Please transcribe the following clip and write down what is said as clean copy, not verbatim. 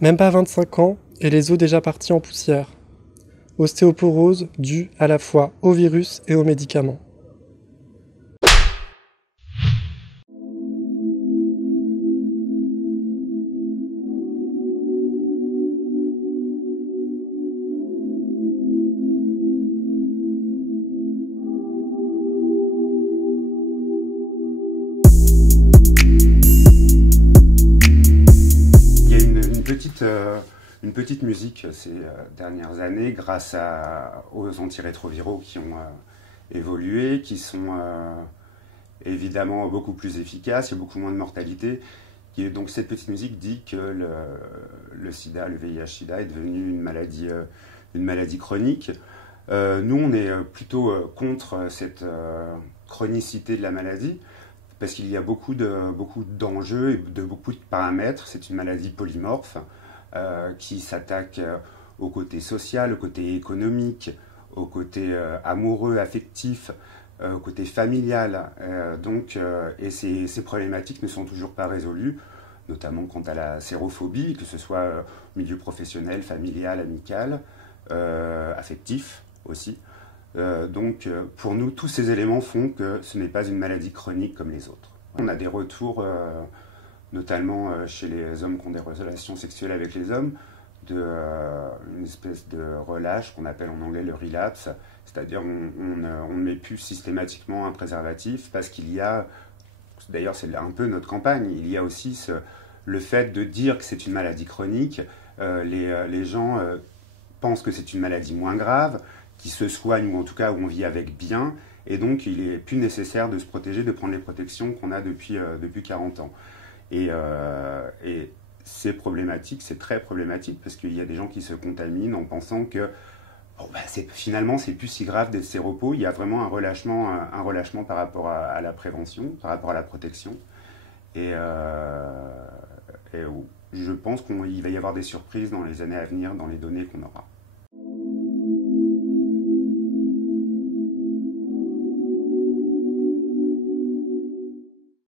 Même pas 25 ans et les os déjà partis en poussière. Ostéoporose due à la fois au virus et aux médicaments. Il y a une petite musique ces dernières années grâce aux antirétroviraux qui ont évolué, qui sont évidemment beaucoup plus efficaces, il y a beaucoup moins de mortalité. Et donc cette petite musique dit que le sida, le VIH-sida est devenu une maladie chronique. Nous, on est plutôt contre cette chronicité de la maladie, parce qu'il y a beaucoup d'enjeux et de beaucoup de paramètres. C'est une maladie polymorphe qui s'attaque au côté social, au côté économique, au côté amoureux, affectif, au côté familial. Et ces problématiques ne sont toujours pas résolues, notamment quant à la sérophobie, que ce soit au milieu professionnel, familial, amical, affectif aussi. Pour nous, tous ces éléments font que ce n'est pas une maladie chronique comme les autres. On a des retours, notamment chez les hommes qui ont des relations sexuelles avec les hommes, une espèce de relâche qu'on appelle en anglais le relapse, c'est-à-dire on ne met plus systématiquement un préservatif parce qu'il y a, d'ailleurs c'est un peu notre campagne, il y a aussi le fait de dire que c'est une maladie chronique. Les gens pensent que c'est une maladie moins grave, qui se soigne, ou en tout cas où on vit avec bien, et donc il est plus nécessaire de se protéger, de prendre les protections qu'on a depuis 40 ans. Et c'est problématique, c'est très problématique, parce qu'il y a des gens qui se contaminent en pensant que finalement c'est plus si grave d'être séropos. Il y a vraiment un relâchement par rapport à la prévention, par rapport à la protection. Et je pense qu'il va y avoir des surprises dans les années à venir, dans les données qu'on aura.